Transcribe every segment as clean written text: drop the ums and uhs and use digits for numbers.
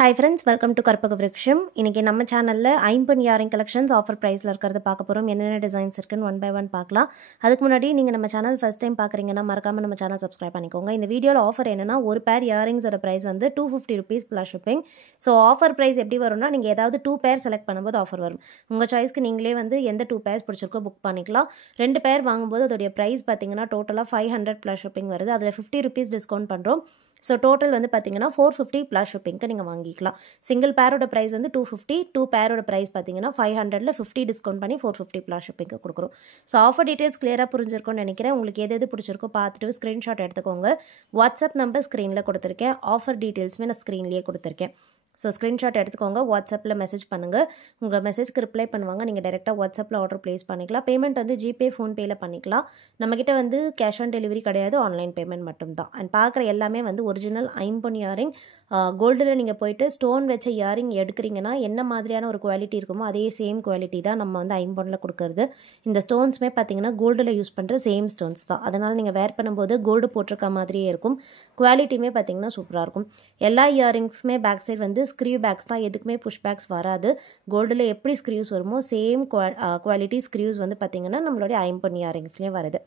Hi friends, welcome to Karpaga Vriksham. இன்னைக்கு நம்ம சேனல்ல ஐம்பொன் இயரிங் கலெக்ஷன்ஸ் ஆஃபர் பிரைஸ்ல இருக்கிறது பார்க்க போறோம். என்னென்ன டிசைன்ஸ் இருக்குன்னு ஒன் பை ஒன் பார்க்கலாம். அதுக்கு முன்னாடி நீங்க நம்ம சேனல் ஃபர்ஸ்ட் டைம் பார்க்கறீங்கன்னா மறக்காம நம்ம சேனல் சப்ஸ்கிரைப் பண்ணிக்கோங்க. இந்த வீடியோல ஆஃபர் என்னன்னா ஒரு பேர் இயரிங்ஸோட பிரைஸ் வந்து 250 rupees plus shipping. So offer price எப்படி வரும்னா நீங்க ஏதாவது 2 பேர் செலக்ட் பண்ணும்போது ஆஃபர் வரும். உங்க சாய்ஸ்க்கு நீங்களே வந்து எந்த 2 பேர்ஸ் பிடிச்சிருக்கோ புக் பண்ணிக்கலாம். 2 பேர் வாங்கும்போது அதோட பிரைஸ் பார்த்தீங்கன்னா டோட்டலா 500 plus shipping வருது. அதுல 50 rupees டிஸ்கவுண்ட் பண்றோம். ஸோ டோட்டல் வந்து பார்த்தீங்கன்னா 450 ப்ளஸ் ஷிப்பிங்க்கு நீங்கள் வாங்கிக்கலாம். சிங்கிள் பேரோட ப்ரைஸ் வந்து 250, 2 பேரோட ப்ரைஸ் பார்த்தீங்கன்னா 500ல் 50 டிஸ்கவுண்ட் பண்ணி 450 ப்ளஸ் ஷிப்பிங்க்கு கொடுக்குறோம். ஸோ ஆஃபர் டீட்டெயில்ஸ் கிளியராக புரிஞ்சிருக்கும்னு நினைக்கிறேன். உங்களுக்கு எது பிடிச்சிருக்கோ பார்த்துட்டு ஸ்க்ரீன்ஷாட் எடுத்துக்கோங்க. வாட்ஸ்அப் நம்பர் ஸ்க்ரீனில் கொடுத்துருக்கேன். ஆஃபர் டீட்டெயில்ஸுமே நான் ஸ்க்ரீன்லேயே கொடுத்துருக்கேன். ஸோ ஸ்க்ரீன்ஷாட் எடுத்துக்கோங்க. வாட்ஸ்அப்பில் மெசேஜ் பண்ணுங்கள். உங்கள் மெசேஜ்க்கு ரிப்ளை பண்ணுவாங்க. நீங்கள் டேரெக்டாக வாட்ஸ்அப்பில் ஆர்டர் ப்ளேஸ் பண்ணிக்கலாம். பேமெண்ட் வந்து ஜிபே ஃபோன்பேயில் பண்ணிக்கலாம். நம்மக்கிட்ட வந்து கேஷ் ஆன் டெலிவரி கிடையாது, ஆன்லைன் பேமெண்ட் மட்டும்தான். அண்ட் பார்க்குற எல்லாமே வந்து ஒரிஜினல் ஐம்பொன் இயரிங். கோல்டில் நீங்கள் போயிட்டு ஸ்டோன் வச்ச இயரிங் எடுக்கிறீங்கன்னா என்ன மாதிரியான ஒரு குவாலிட்டி இருக்குமோ அதே சேம் குவாலிட்டி தான் நம்ம வந்து ஐம்பொனில் கொடுக்குறது. இந்த ஸ்டோன்ஸுமே பார்த்தீங்கன்னா கோல்டில் யூஸ் பண்ணுற சேம் ஸ்டோன்ஸ் தான். அதனால் நீங்கள் வேர் பண்ணும்போது கோல்டு போட்டிருக்க மாதிரியே இருக்கும். குவாலிட்டியுமே பார்த்தீங்கன்னா சூப்பராக இருக்கும். எல்லா இயரிங்ஸுமே பேக் சைடு வந்து ஸ்க்ரீவ் பேக்ஸ் தான். எதுக்குமே புஷ் பேக்ஸ் வராது. கோல்டில் எப்படி ஸ்க்ரீவ்ஸ் வருமோ சேம் குவாலிட்டி ஸ்க்ரீவ்ஸ் வந்து பார்த்திங்கன்னா நம்மளுடைய ஐம்பொன் இயரிங்ஸ்லேயே வருது.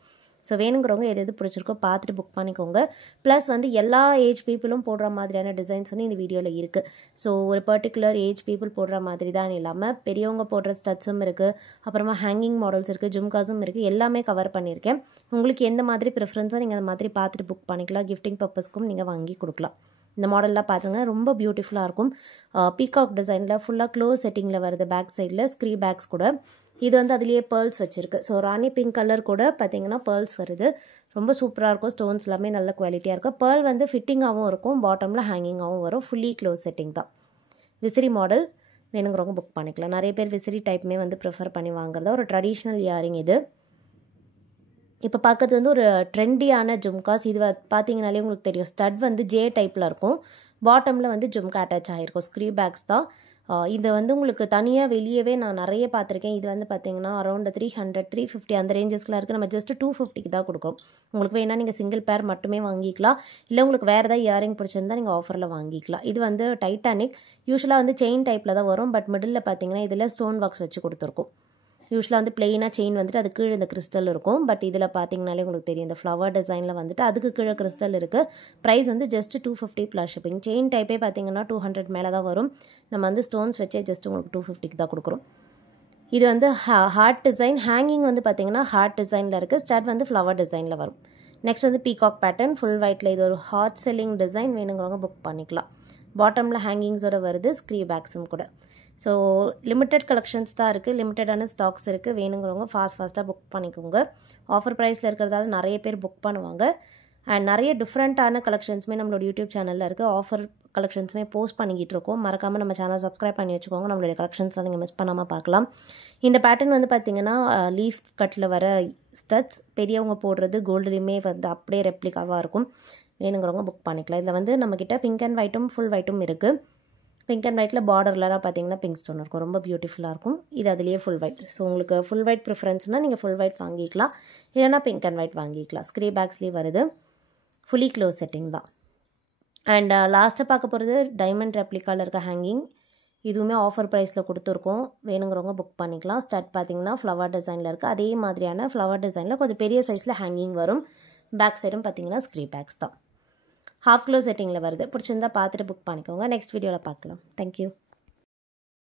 ஸோ வேணுங்கிறவங்க எது பிடிச்சிருக்கோ பார்த்துட்டு புக் பண்ணிக்கோங்க. ப்ளஸ் வந்து எல்லா ஏஜ் பீப்புளும் போடுற மாதிரியான டிசைன்ஸ் வந்து இந்த வீடியோவில் இருக்குது. ஸோ ஒரு பர்டிகுலர் ஏஜ் பீப்புள் போடுற மாதிரி தான் இல்லாமல் பெரியவங்க போடுற ஸ்டட்ஸும் இருக்குது, அப்புறமா ஹேங்கிங் மாடல்ஸ் இருக்குது, ஜும்காஸும் இருக்குது. எல்லாமே கவர் பண்ணியிருக்கேன். உங்களுக்கு எந்த மாதிரி ப்ரிஃபரன்ஸோ நீங்கள் அந்த மாதிரி பார்த்துட்டு புக் பண்ணிக்கலாம். கிஃப்டிங் பர்பஸ்க்கும் நீங்கள் வாங்கி கொடுக்கலாம். இந்த மாடல்லாம் பார்த்துங்க, ரொம்ப பியூட்டிஃபுல்லாக இருக்கும். பீகாக் டிசைனில் ஃபுல்லாக க்ளோஸ் செட்டிங்கில் வருது. பேக் சைடில் ஸ்க்ரீ பேக்ஸ் கூட இது வந்து அதுலேயே பேர்ல்ஸ் வச்சுருக்கு. ஸோ ராணி பிங்க் கலர் கூட பார்த்தீங்கன்னா பேர்ல்ஸ் வருது. ரொம்ப சூப்பராக இருக்கும். ஸ்டோன்ஸ் எல்லாமே நல்ல குவாலிட்டியாக இருக்கும். பேர்ல் வந்து ஃபிட்டிங்காகவும் இருக்கும், பாட்டமில் ஹேங்கிங்காகவும் வரும். ஃபுல்லி க்ளோஸ் செட்டிங் தான். விசிறி மாடல் வேணுங்கிறவங்க புக் பண்ணிக்கலாம். நிறைய பேர் விசிறி டைப்புமே வந்து ப்ரிஃபர் பண்ணி வாங்குறதா. ஒரு ட்ரெடிஷ்னல் இயரிங் இது. இப்போ பார்க்குறது வந்து ஒரு ட்ரெண்டியான ஜும்காஸ். இது பார்த்தீங்கனாலே உங்களுக்கு தெரியும், ஸ்டட் வந்து ஜே டைப்பில் இருக்கும். பாட்டமில் வந்து ஜும்கா அட்டாச் ஆகிருக்கும். ஸ்க்ரீ பேக்ஸ் தான். இது வந்து உங்களுக்கு தனியாக வெளியவே நான் நிறைய பார்த்துருக்கேன். இது வந்து பார்த்தீங்கன்னா அரௌண்ட் 300, 350 அந்த ரேஞ்சஸ்க்குலாம் இருக்குது. நம்ம ஜஸ்ட் 250க்கு தான் கொடுக்குறோம். உங்களுக்கு வேணால் நீங்கள் சிங்கிள் பேர் மட்டுமே வாங்கிக்கலாம். இல்லை உங்களுக்கு வேறு ஏதாவது இயரிங் பிடிச்சிருந்தா நீங்கள் ஆஃபரில் வாங்கிக்கலாம். இது வந்து டைட்டானிக். யூஸ்வலாக வந்து செயின் டைப்பில் தான் வரும். பட் மிடில் பார்த்தீங்கன்னா இதில் ஸ்டோன் பாக்ஸ் வச்சு கொடுத்துருக்கோம். யூஸ்வலாக வந்து பிளெயினாக செயின் வந்துட்டு அது கீழே இந்த கிறிஸ்டல் இருக்கும். பட் இதில் பார்த்தீங்கனாலே உங்களுக்கு தெரியும், இந்த ஃப்ளவர் டிசைனில் வந்துட்டு அதுக்கு கீழே கிறிஸ்டல் இருக்குது. ப்ரைஸ் வந்து ஜஸ்ட் 250 ப்ளஸ் ஷிப்பிங். செயின் டைப்பே பார்த்தீங்கன்னா 200 மேலே தான் வரும். நம்ம வந்து ஸ்டோன்ஸ் வச்சே ஜஸ்ட் உங்களுக்கு 250க்கு தான் கொடுக்குறோம். இது வந்து ஹார்ட் டிசைன். ஹேங்கிங் வந்து பார்த்தீங்கன்னா ஹார்ட் டிசைனில் இருக்குது. ஸ்டட் வந்து ஃப்ளவர் டிசைனில் வரும். நெக்ஸ்ட் வந்து பீகாக் பேட்டர்ன் ஃபுல் ஒயிட்டில். இது ஒரு ஹாட் செல்லிங் டிசைன். வேணுங்கிறவங்க புக் பண்ணிக்கலாம். பாட்டமில் ஹேங்கிங்ஸோட வருது, ஸ்க்ரீ பேக்ஸும் கூட. ஸோ லிமிட்டட் கலெக்ஷன்ஸ் தான் இருக்குது. லிமிட்டடான ஸ்டாக்ஸ் இருக்குது. வேணுங்கிறவங்க ஃபாஸ்ட்டாக புக் பண்ணிக்கோங்க. ஆஃபர் ப்ரைஸில் இருக்கிறதால நிறைய பேர் புக் பண்ணுவாங்க. அண்ட் நிறைய டிஃப்ரெண்ட்டான கலெக்ஷன்ஸுமே நம்மளோட யூடியூப் சேனலில் இருக்குது. ஆஃபர் கலெக்ஷன்ஸுமே போஸ்ட் பண்ணிக்கிட்டு இருக்கோம். மறக்காமல் நம்ம சேனல் சப்ஸ்கிரைப் பண்ணி வச்சுக்கோங்க. நம்மளுடைய கலெக்ஷன்ஸ்லாம் நீங்கள் மிஸ் பண்ணாமல் பார்க்கலாம். இந்த பேட்டர்ன் வந்து பார்த்திங்கன்னா லீஃப் கட்டில் வர ஸ்டட்ஸ். பெரியவங்க போடுறது கோல்டுலேயுமே வந்து அப்படியே ரெப்ளிகாவாக இருக்கும். வேணுங்கிறவங்க புக் பண்ணிக்கலாம். இதில் வந்து நம்மக்கிட்ட பிங்க் அண்ட் ஒயிட்டும் ஃபுல் ஒயிட்டும் இருக்குது. பிங்க் அண்ட் ஒயிட்டில் பார்டர்லாம் பார்த்தீங்கன்னா பிங்க் ஸ்டோன் இருக்கும். ரொம்ப பியூட்டிஃபுல்லாக இருக்கும். இது அதுலேயே ஃபுல் ஒயிட். ஸோ உங்களுக்கு ஃபுல் ஒயிட் ப்ரிஃபரன்ஸ்னால் நீங்கள் ஃபுல் ஒயிட் வாங்கிக்கலாம். இல்லைனா பிங்க் அண்ட் ஒயிட் வாங்கிக்கலாம். ஸ்க்ரீ பேக்ஸ்லேயே வருது. ஃபுல்லி க்ளோஸ் செட்டிங் தான். அண்ட் லாஸ்ட்டாக பார்க்க போகிறது டைமண்ட் ரெப்ளிகாவில் இருக்க ஹேங்கிங். இதுவுமே ஆஃபர் ப்ரைஸில் கொடுத்துருக்கோம். வேணுங்கிறவங்க புக் பண்ணிக்கலாம். ஸ்டட் பார்த்தீங்கன்னா ஃப்ளவர் டிசைனில் இருக்குது. அதே மாதிரியான ஃப்ளவர் டிசைனில் கொஞ்சம் பெரிய சைஸில் ஹேங்கிங் வரும். பேக் சைடும் பார்த்தீங்கன்னா ஸ்க்ரீ பேக்ஸ் தான். ஹாஃப் க்ளோஸ் செட்டிங்கில் வருது. பிடிச்சிருந்தா பார்த்துட்டு புக் பண்ணிக்கோங்க. நெக்ஸ்ட் வீடியோவில் பார்க்கலாம். தேங்க்யூ.